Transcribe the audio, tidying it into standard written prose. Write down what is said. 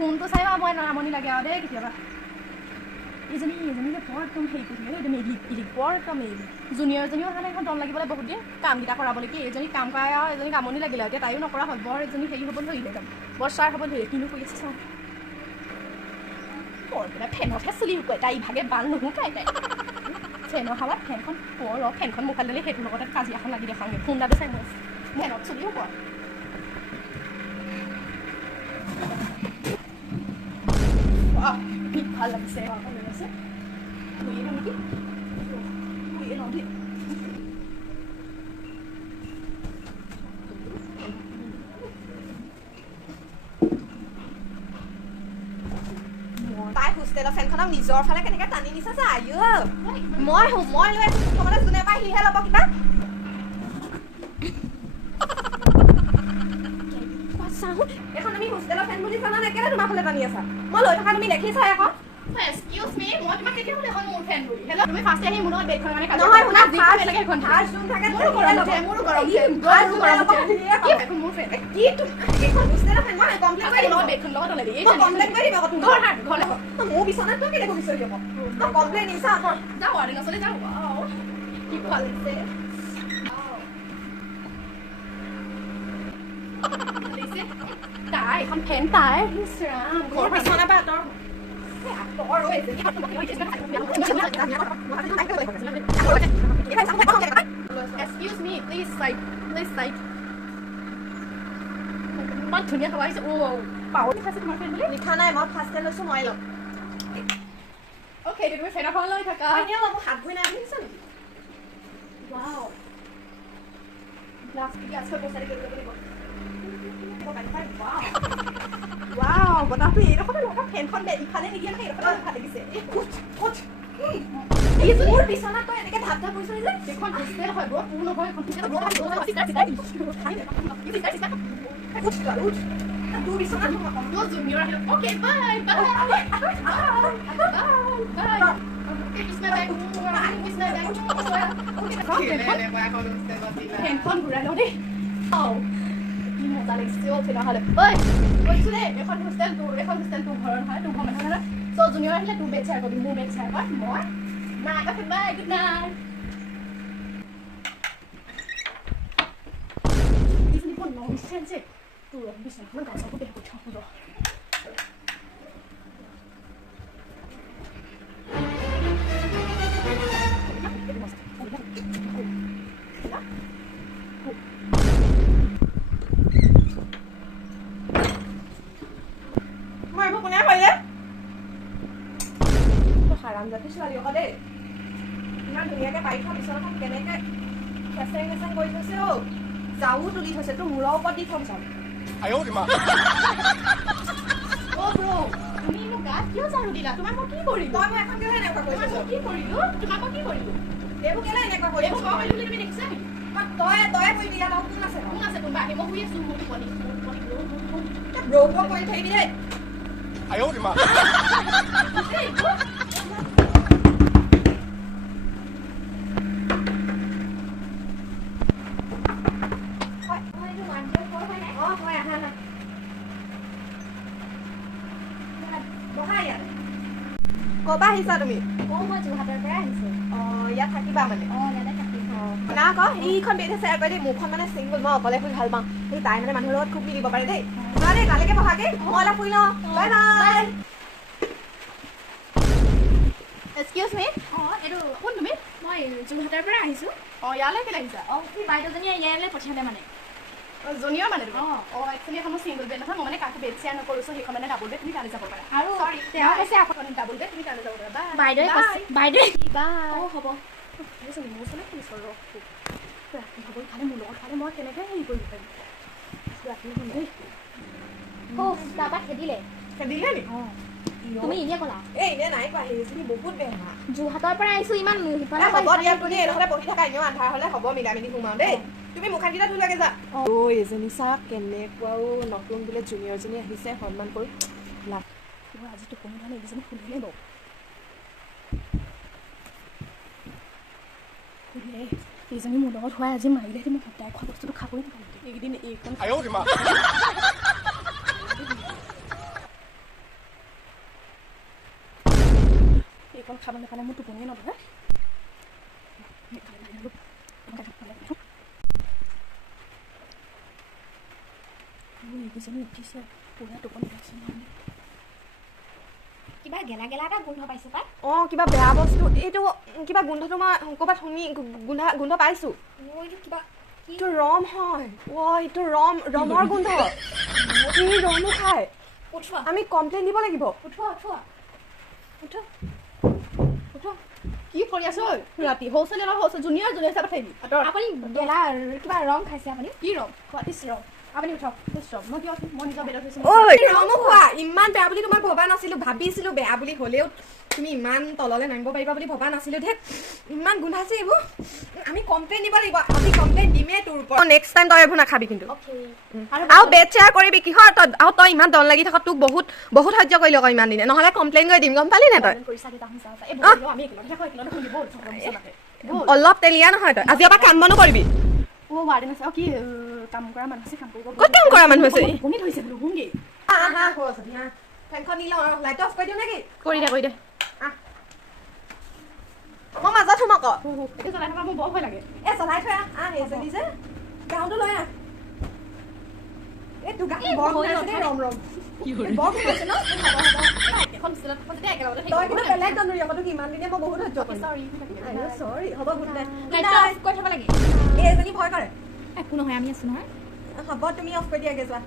ফোনটো চাই মই আমনি লাগে আৰু দেই কেতিয়াবা এইজনী বৰ একদম হেৰি কৰি থাকে এইজনী বৰ একদম জুনিয়ৰজনীও কাৰণে এখন দল লাগিবলৈ বহুত দিয়ে কামকেইটা কৰাবলৈ কি এইজনী কাম কৰা আৰু এজনী কামনি লাগিলে এতিয়া তাইও নকৰা হ'ল বৰ এজনী হেৰি হ'ব ধৰিলে একদম বৰ চাৰ হ'ব ধৰিলে কিনো কৰি আছে চাওঁ বৰ কিবা ফেনতহে চুলি শুকুৱাই তাই ইভাগে বাল নুশুকাই তাই ফেনৰ হাৱাত ফেনখন ফেনখন মুখাত দিলে সেইটোৰ লগতে কাজিয়াখন লাগি দেখাওঁগৈ ফোনডাটো চাই মই ফেনত চুলি শুকুৱাই ভাল লাগিছে নেকি তাই হোষ্টেলৰ ফেনখনক নিজৰ ফালে কেনেকৈ টানি নিছে চাই মই লৈ আছো প্ৰথমতে যোনে পাই সিহে ল'ব কিবা এখন আমি হোষ্টেলৰ ফেন বুলি জানা নাই কেলে তোমাৰ ফালে টানি আছা মই লৈ থকা তুমি দেখিছা আকৌ এক্সকিউজ মি মই তোমাক কেতিয়া ক'লে এখন মোৰ ফেন বুলি হেল্ল' তুমি ফাৰ্ষ্ট আহি মোৰ লগত বেডখন মানে কাজ নহয় শুনা ফাৰ্ষ্ট লাগে এখন ফাৰ্ষ্ট জুন থাকে মোৰো গৰম উঠে কি এখন মোৰ ফেন কি তুমি এখন হোষ্টেলৰ ফেন মই কমপ্লেইন কৰি দিম বেডখন লগত ওলাই দি মই কমপ্লেইন কৰি দিম আকৌ তুমি ঘৰ মোৰ বিছনাত তুমি কেলে বহিছ কি মই কমপ্লেইন নিছা আকৌ যাও আৰু নচলে যাও কি ভাল লাগিছে তাই এখন ফেন তাই ঘৰ বিছনা পৰা আঁতৰ Excuse me, please side. What ধুনীয়া খাব আহিছে পাৱাৰ লিখাছে তোমাৰ ফেন বুলি লিখা নাই মই ফাৰ্ষ্ট টাইম লৈছো মই লম অ'কে তুমি ফেন এখন লৈ থাকা মই মই হাত ধুই নাই আহিছে নেকি ৱাও গ্লাছ হৈ পছাৰি কৰিব লাগিব ৱাও বনাটো এইৰকমে লগা ফেনখন ইফালে নিদিয়ে নহয় এইৰকমে ভাল লাগিছে এই মোৰ বিছনাত তই এনেকৈ ধাপ ধাপ হৈছ যে এখন হোষ্টেল হয় বৰ পূৰ্ণ হয় এখন তোৰ বিছনাত মোৰ জুনিয়ৰ আহিল অ'কে বাই ফেনখন ঘূৰাই লওঁ দেই মজা লাগিছে তেনেহ'লে কৈছো দেই এখন হোষ্টেল তোৰ ঘৰৰ নহয় তোৰ ঘৰ মানুহ নহয় চ' জুনিয়ৰ আহিলে তোৰ বেড শ্বেয়াৰ কৰিবি মোৰ বেড শ্বেয়াৰ কৰ মই নাই কৈছে বাই গুড নাইট এইখিনি বৰ ননচেঞ্চ যে তোৰ বিছনাখনত গাছকো বেয়া কৰি থওঁ হাৰামজাতি ছোৱালী আকৌ দেই ইমান ধুনীয়াকৈ পাৰি থোৱা বিচনাখন কেনেকৈ খেচেং খেচেং কৰি থৈছে যাও তুলি থৈছে তোৰ মূৰৰ ওপৰত দি থম চাম তুমি মোক গাত কিয় ঝাৰু দিলা তোমাক মই কি কৰিলো তই মই এখন কেলে এনেকুৱা কৰিছো কি কৰিলো তোমাক মই কি কৰিলো এইবোৰ কেলে এনেকুৱা কৰিলো তুমি দেখিছা নেকি তই কৰি দিয়া লগ কোন আছে তুমি আহি মই শুই আছো মোৰ টোপনি ব্ৰ'ক কৰি থৈ দিয়ে ক'বা আহিছা তুমি মই যোৰহাটৰ পৰা আহিছো ইয়াত থাকিবা মানে ইয়াতে থাকিম না আকৌ এইখন বেড শ্বেয়াৰ কৰি দেই মোৰখন মানে চিংগল মই অকলে শুই ভাল পাওঁ কিন্তু তাই মানে মানুহৰ লগত খুব মিলিব পাৰে দেই দেই তালৈকে বহাগে মই অলপ শুই লওঁ বাই বাই এক্সকিউজ মি এইটো কোন তুমি মই যোৰহাটৰ পৰা আহিছোঁ ইয়ালৈ কেলৈ আহিছা কি বাইদেউজনীয়ে ইয়ালৈ পঠিয়ালে মানে জুনিয়ৰ মানে একচুৱেলি এখন মই চিংগল বেড নহয় মই মানে কাকো বেড শ্বেয়াৰ নকৰিছোঁ সেইখন মানে ডাবল বেড তুমি তালৈ যাব পাৰা আৰু তেওঁ কৈছে আপুনি ডাবল বেড তুমি তালৈ যাব পাৰা বাইদেউ হ'ব মোৰ ওচৰলৈ শুনিছোঁ ৰাতি হ'ব খালে মোৰ লগত খালে মই কেনেকৈ হেৰি কৰিব পাৰিম ৰাতি দেই তাৰপৰা খেদিলে নি তুমি এনেই ক'লা এনে নাই কোৱা সেইখিনি বহুত বেয়া যোৰহাটৰ পৰা আহিছোঁ ইমান হ'ব দিয়া তুমি এইডোখৰতে বহি থাকা এনেও আন্ধাৰ হ'লে হ'ব মিলা মিলি সোমাওঁ দেই তুমি মুখাকেইটা ধুই লাগে যা এজনী চাহ কেনেকুৱাও নতুন বোলে জুনিয়ৰজনী আহিছে সন্মান কৰি লাভ আজি টোপনি মানে এইজনী শুনিলে বাৰু শুনিলে এইজনী মোৰ লগত হোৱাই আজি মাৰিলে মই সদায় খোৱা বস্তুটো খাবই নাপালোঁ এইকেইদিন এইখন খাব নাপালে মোৰ টোপনিয়ে নধৰে কিবা গেলা গেলা এটা গোন্ধ পাইছো পাই কিবা বেয়া বস্তু এইটো কিবা গোন্ধটো মই ক'ৰবাত শুনি গোন্ধ পাইছোঁ এইটো কিবা এইটো ৰম হয় এইটো ৰমৰ গোন্ধ এই ৰমো খায় উঠোৱা আমি কমপ্লেইন দিব লাগিব উঠোৱা কি কৰি আছো ৰাতি হৌচেল জুনিয়ৰ হিচাপে থাকিবি আপুনি গেলা কিবা ৰং খাইছে আপুনি কি ৰং হোৱাট ৰং আপুনি উঠক মই কিয় মই নিজৰ বেদত হৈছোঁ ৰমো খোৱা ইমান বেয়া বুলি মই ভবা নাছিলোঁ ভাবিছিলোঁ বেয়া বুলি হ'লেও তুমি ইমান তললৈ নামিব পাৰিবা বুলি ভবা নাছিলোঁ ধেত ইমান গোন্ধাইছে এইবোৰ আমি কমপ্লেইন দিব লাগিব আমি কমপ্লেইন দিমেই তোৰ ওপৰত নেক্সট টাইম তই এইবোৰ নাখাবি কিন্তু আৰু বেড শ্বেয়াৰ কৰিবি কিহৰ তই ইমান দল লাগি থাক তোক বহুত সহ্য কৰিলো আকৌ ইমান দিনে নহ'লে কমপ্লেইন কৰি দিম গম পালি নে তই অলপ তেলীয়া নহয় তই আজিৰ পৰা কাম বনো কৰিবি কি কাম কৰা মানুহ আছে কাম কৰিব ক'ত কাম কৰা মানুহ আছে শুনি থৈছে বোলো শুনগে ফেনখন নিল লাইট অফ কৰি দিওঁ নেকি কৰি দে মই মাজত সোম আকৌ এইটো চলাই থকা মোৰ বৰ ভয় লাগে চলাই থৈ সেইজনী যে গাঁৱতো লৈ এইটো বৰ ৰম বৰ হৈছে ন এখন হোষ্টেলত যেতিয়া একেলগতে তই কিন্তু বেলেগ জানো আকৌ কিমান দিনে মই বহুত সহ্য কৰিম চৰি হ'ব গুড নাইট কৈ থ'ব লাগে এইজনী ভয় কৰে একো নহয় আমি আছো নহয় হ'ব তুমি অফ কৰি দিয়াগে যোৱা